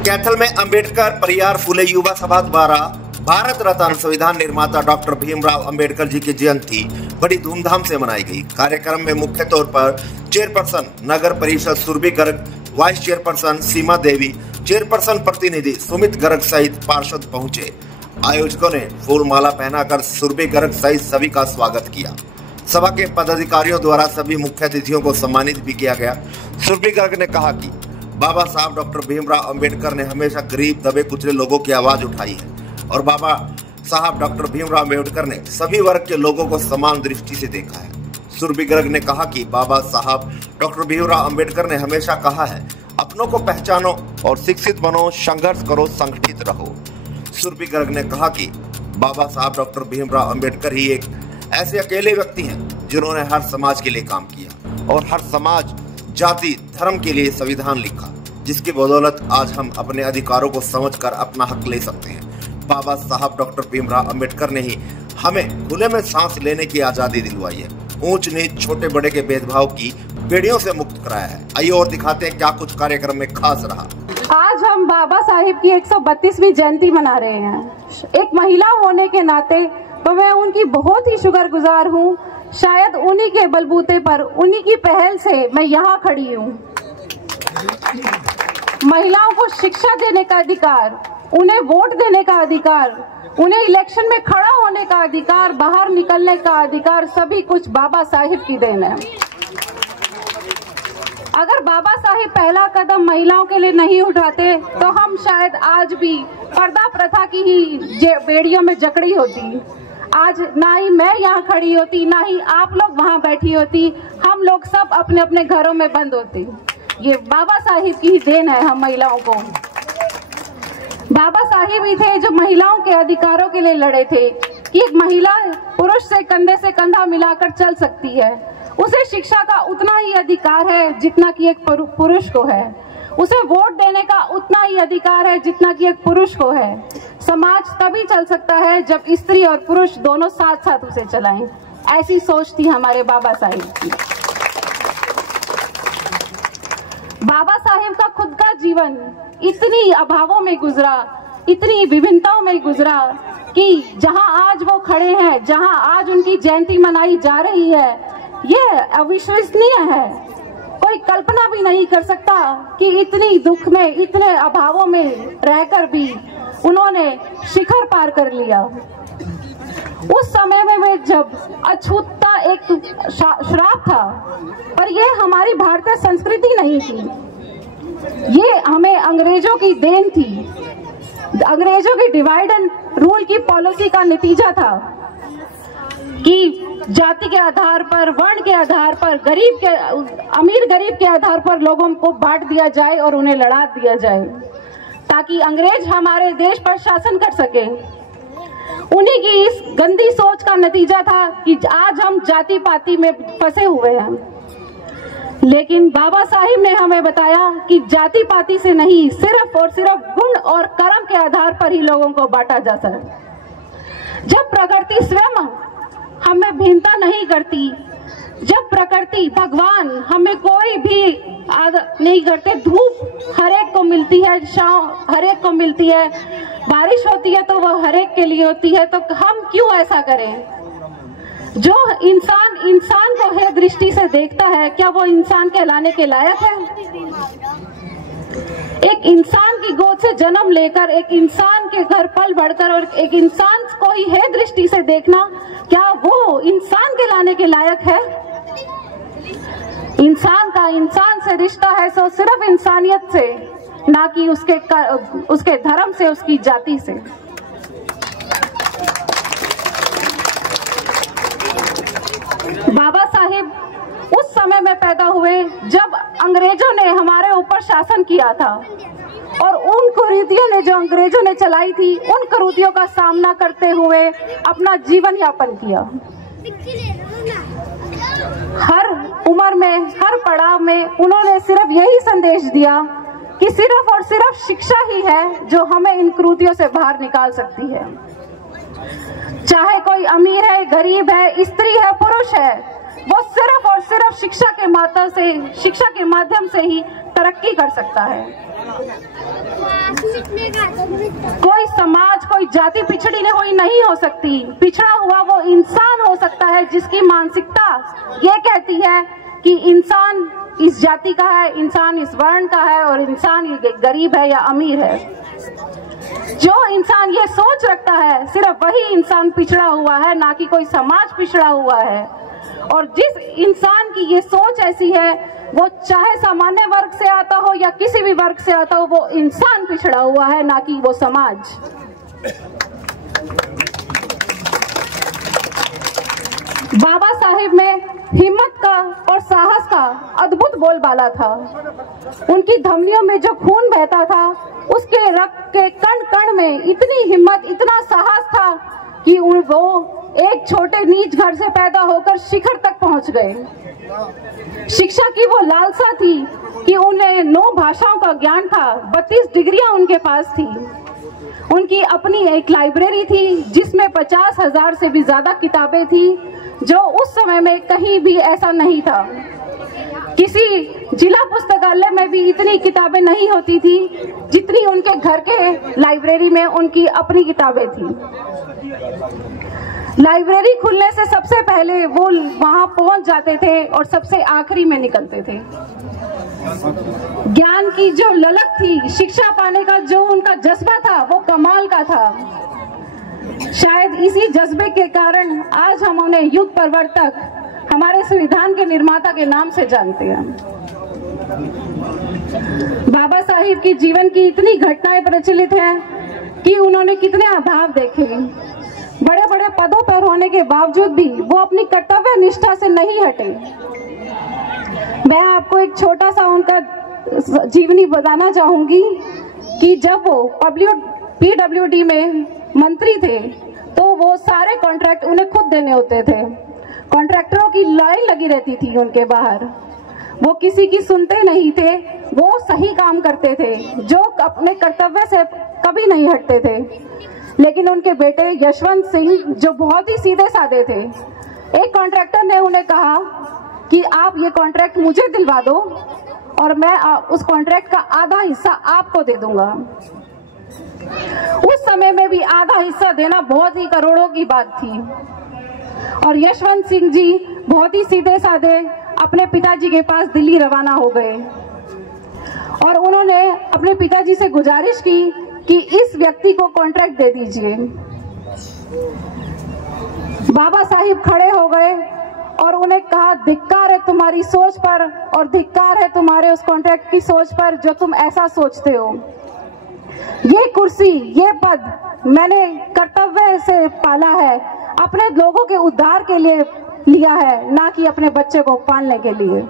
कैथल में अंबेडकर परिवार फुले युवा सभा द्वारा भारत रत्न संविधान निर्माता डॉक्टर भीमराव अंबेडकर जी की जयंती बड़ी धूमधाम से मनाई गई। कार्यक्रम में मुख्य तौर पर चेयरपर्सन नगर परिषद सुरभि गर्ग, वाइस चेयरपर्सन सीमा देवी, चेयरपर्सन प्रतिनिधि सुमित गर्ग सहित पार्षद पहुंचे। आयोजकों ने फूल माला पहनाकर सुरभि गर्ग सहित सभी का स्वागत किया। सभा के पदाधिकारियों द्वारा सभी मुख्य अतिथियों को सम्मानित भी किया गया। सुरभि गर्ग ने कहा कि बाबा साहब डॉक्टर भीमराव अंबेडकर ने हमेशा गरीब दबे कुचले लोगों की आवाज उठाई है और बाबा साहब डॉक्टर भीमराव अंबेडकर ने सभी वर्ग के लोगों को समान दृष्टि से देखा है। सुरभि गर्ग ने कहा कि बाबा साहब डॉक्टर भीमराव अंबेडकर ने हमेशा कहा है, अपनों को पहचानो और शिक्षित बनो, संघर्ष करो, संगठित रहो। सुरभि गर्ग ने कहा कि बाबा साहब डॉक्टर भीमराव अंबेडकर ही एक ऐसे अकेले व्यक्ति हैं जिन्होंने हर समाज के लिए काम किया और हर समाज, जाति, धर्म के लिए संविधान लिखा, जिसकी बदौलत आज हम अपने अधिकारों को समझकर अपना हक ले सकते हैं। बाबा साहब डॉक्टर भीमराव अंबेडकर ने ही हमें खुले में सांस लेने की आजादी दिलवाई है, ऊंच नीच, छोटे बड़े के भेदभाव की बेड़ियों से मुक्त कराया है। आइए और दिखाते हैं क्या कुछ कार्यक्रम में खास रहा। आज हम बाबा साहिब की 132वीं जयंती मना रहे हैं। एक महिला होने के नाते तो मैं उनकी बहुत ही शुक्रगुजार हूँ। शायद उन्हीं के बलबूते पर, उन्हीं की पहल से मैं यहाँ खड़ी हूँ। महिलाओं को शिक्षा देने का अधिकार, उन्हें वोट देने का अधिकार, उन्हें इलेक्शन में खड़ा होने का अधिकार, बाहर निकलने का अधिकार, सभी कुछ बाबा साहिब की देन है। अगर बाबा साहिब पहला कदम महिलाओं के लिए नहीं उठाते तो हम शायद आज भी पर्दा प्रथा की ही बेड़ियों में जकड़ी होती। आज ना ही मैं यहाँ खड़ी होती, ना ही आप लोग वहाँ बैठी होती, हम लोग सब अपने अपने घरों में बंद होते। ये बाबा साहिब की ही देन है हम महिलाओं को। बाबा साहिब ही थे जो महिलाओं के अधिकारों के लिए लड़े थे कि एक महिला पुरुष से कंधा मिलाकर चल सकती है। उसे शिक्षा का उतना ही अधिकार है जितना कि एक पुरुष को है। उसे वोट देने का उतना ही अधिकार है जितना कि एक पुरुष को है। समाज तभी चल सकता है जब स्त्री और पुरुष दोनों साथ साथ उसे चलाएं। ऐसी सोच थी हमारे बाबा साहिब की। बाबा साहिब का खुद का जीवन इतनी अभावों में गुजरा, इतनी विभिन्नताओं में गुजरा कि जहां आज वो खड़े हैं, जहां आज उनकी जयंती मनाई जा रही है, ये अविश्वसनीय है। कोई कल्पना भी नहीं कर सकता कि इतनी दुख में, इतने अभावों में रहकर भी उन्होंने शिखर पार कर लिया। उस समय में जब अछूतता एक श्राप था, पर ये हमारी भारतीय संस्कृति नहीं थी, ये हमें अंग्रेजों की देन थी। अंग्रेजों की डिवाइड एंड रूल की पॉलिसी का नतीजा था कि जाति के आधार पर, वर्ण के आधार पर, अमीर गरीब के आधार पर लोगों को बांट दिया जाए और उन्हें लड़ा दिया जाए ताकि अंग्रेज हमारे देश पर शासन कर सके। उन्हीं की इस गंदी सोच का नतीजा था कि आज हम जाति पाति में फंसे हुए हैं। लेकिन बाबा साहिब ने हमें बताया कि जाति पाति से नहीं, सिर्फ और सिर्फ गुण और कर्म के आधार पर ही लोगों को बांटा जा सकता। जब प्रकृति स्वयं हमें भिन्नता नहीं करती, जब प्रकृति, भगवान हमें कोई भी नहीं करते, धूप हरेक को मिलती है, छांव हरेक को मिलती है, बारिश होती है तो वह हरेक के लिए होती है, तो हम क्यों ऐसा करें? जो इंसान को है दृष्टि से देखता है, क्या वो इंसान कहलाने के लायक है? एक इंसान की गोद से जन्म लेकर, एक इंसान के घर पल बढ़कर और एक इंसान को ही है दृष्टि से देखना, क्या वो इंसान कहलाने के लायक है? इंसान का इंसान से रिश्ता है सो सिर्फ इंसानियत से, ना कि उसके धर्म से, उसकी जाति से। बाबा साहिब उस समय में पैदा हुए जब अंग्रेजों ने हमारे ऊपर शासन किया था और उन कुरीतियों ने जो अंग्रेजों ने चलाई थी, उन कुरीतियों का सामना करते हुए अपना जीवन यापन किया। हर उम्र में, हर पड़ाव में उन्होंने सिर्फ यही संदेश दिया कि सिर्फ और सिर्फ शिक्षा ही है जो हमें इन कुरीतियों से बाहर निकाल सकती है। चाहे कोई अमीर है, गरीब है, स्त्री है, पुरुष है, वो सिर्फ और सिर्फ शिक्षा के माध्यम से ही तरक्की कर सकता है। कोई समाज, कोई जाति पिछड़ी हुई नहीं हो सकती। पिछड़ा हुआ वो इंसान हो सकता है जिसकी मानसिकता ये कहती है कि इंसान इस जाति का है, इंसान इस वर्ण का है और इंसान ये गरीब है या अमीर है। जो इंसान ये सोच रखता है सिर्फ वही इंसान पिछड़ा हुआ है, ना कि कोई समाज पिछड़ा हुआ है। और जिस इंसान की ये सोच ऐसी है, वो चाहे सामान्य वर्ग से आता हो या किसी भी वर्ग से आता हो, वो इंसान पिछड़ा हुआ है, ना कि वो समाज। बाबा साहिब में हिम्मत का और साहस का अद्भुत बोलबाला था। उनकी धमनियों में जो खून बहता था, उसके रक्त के कण कण में इतनी हिम्मत, इतना साहस था कि वो एक छोटे नीच घर से पैदा होकर शिखर तक पहुंच गए। शिक्षा की वो लालसा थी कि उन्हें 9 भाषाओं का ज्ञान था, 32 डिग्रियां उनके पास थी। उनकी अपनी एक लाइब्रेरी थी जिसमें 50,000 से भी ज्यादा किताबें थी, जो उस समय में कहीं भी ऐसा नहीं था। किसी जिला पुस्तकालय में भी इतनी किताबें नहीं होती थी जितनी उनके घर के लाइब्रेरी में उनकी अपनी किताबें थी। लाइब्रेरी खुलने से सबसे पहले वो वहां पहुंच जाते थे और सबसे आखिरी में निकलते थे। ज्ञान की जो ललक थी, शिक्षा पाने का जो उनका जज्बा था, वो कमाल का था। शायद इसी जज्बे के कारण आज हम उन्हें युग प्रवर्तक, हमारे संविधान के निर्माता के नाम से जानते हैं। बाबा साहिब की जीवन की इतनी घटनाएं प्रचलित हैं कि उन्होंने कितने अभाव देखे। बड़े बड़े पदों पर होने के बावजूद भी वो अपनी कर्तव्य निष्ठा से नहीं हटे। मैं आपको एक छोटा सा उनका जीवनी बताना चाहूंगी कि जब वो PWD में मंत्री थे तो वो सारे कॉन्ट्रैक्ट उन्हें खुद देने होते थे। कॉन्ट्रैक्टरों की लाइन लगी रहती थी उनके बाहर। वो किसी की सुनते नहीं थे, वो सही काम करते थे, जो अपने कर्तव्य से कभी नहीं हटते थे। लेकिन उनके बेटे यशवंत सिंह, जो बहुत ही सीधे साधे थे, एक कॉन्ट्रैक्टर ने उन्हें कहा कि आप ये कॉन्ट्रैक्ट मुझे दिलवा दो और मैं उस कॉन्ट्रैक्ट का आधा हिस्सा आपको दे दूंगा। उस समय में भी आधा हिस्सा देना बहुत ही करोड़ों की बात थी। और यशवंत सिंह जी बहुत ही सीधे साधे अपने पिताजी के पास दिल्ली रवाना हो गए और उन्होंने अपने पिताजी से गुजारिश की कि इस व्यक्ति को कॉन्ट्रैक्ट दे दीजिए। बाबा साहिब खड़े हो गए और उन्हें कहा, धिक्कार है तुम्हारी सोच पर और धिक्कार है तुम्हारे उस कॉन्ट्रैक्ट की सोच पर जो तुम ऐसा सोचते हो। ये कुर्सी, ये पद मैंने कर्तव्य से पाला है, अपने लोगों के उद्धार के लिए लिया है, ना कि अपने बच्चे को पालने के लिए।